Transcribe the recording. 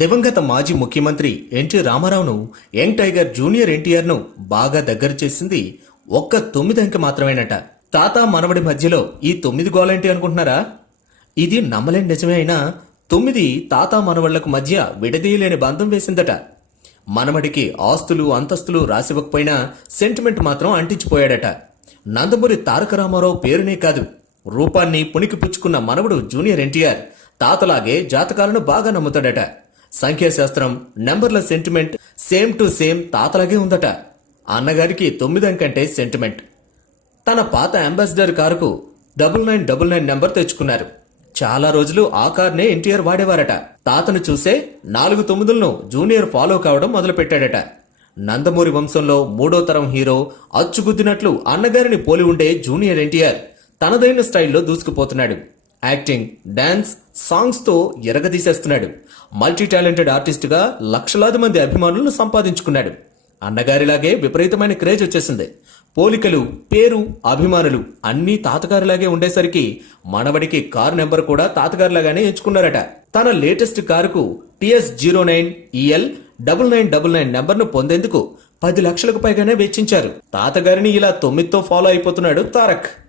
దివంగత మాజీ ముఖ్యమంత్రి ఎన్టీ రామారావును యంగ్ టైగర్ జూనియర్ ఎన్టీఆర్ను బాగా దగ్గర చేసింది ఒక్క 9 అంకె మాత్రమేనట. తాత మనవడి మధ్యలో ఈ 9 గోలేంటి అనుకుంటున్నారా? ఇది నమ్మలేని నిజమే అయినా 9 తాత మనవళ్లకు మధ్య విడదీయలేని బంధం వేసిందట. మనవడికి ఆస్తులు అంతస్తులు రాసివ్వకపోయినా సెంటిమెంట్ మాత్రం అంటించిపోయాడట. నందమూరి తారక రామారావు పేరునే కాదు, రూపాన్ని పుణికి పుచ్చుకున్న మనవడు జూనియర్ ఎన్టీఆర్ తాతలాగే జాతకాలను బాగా నమ్ముతాడట. సంఖ్యాశాస్త్రం, నెంబర్ల సెంటిమెంట్ సేమ్ టు సేమ్ తాతలాగే ఉందట. అన్నగారికి 9 అంకంటే సెంటిమెంట్. తన పాత అంబాసిడర్ కారుకు 9999 నెంబర్ తెచ్చుకున్నారు. చాలా రోజులు ఆ కార్నే ఎన్టీఆర్ వాడేవారట. తాతను చూసే 4 9లను జూనియర్ ఫాలో కావడం మొదలుపెట్టాడట. నందమూరి వంశంలో 3వ తరం హీరో అచ్చుగుద్దినట్లు అన్నగారిని పోలి ఉండే జూనియర్ ఎన్టీఆర్ తనదైన స్టైల్లో దూసుకుపోతున్నాడు. యాక్టింగ్, డాన్స్, సాంగ్స్ తో ఎరగదీసేస్తున్నాడు. మల్టీ టాలెంటెడ్ ఆర్టిస్టుగా లక్షలాది మంది అభిమానులను సంపాదించుకున్నాడు. అన్నగారిలాగే విపరీతమైన క్రేజ్ వచ్చేసింది. పోలికలు, పేరు, అభిమానులు అన్నీ తాతగారిలాగే ఉండేసరికి మనవడికి కారు నెంబర్ కూడా తాతగారిలాగానే ఎంచుకున్నారట. తన లేటెస్ట్ కారుకు TS09EL 9999 నెంబర్ను పొందేందుకు 10 లక్షలకు పైగానే వెచ్చించారు. తాతగారిని ఇలా 9తో ఫాలో అయిపోతున్నాడు తారక్.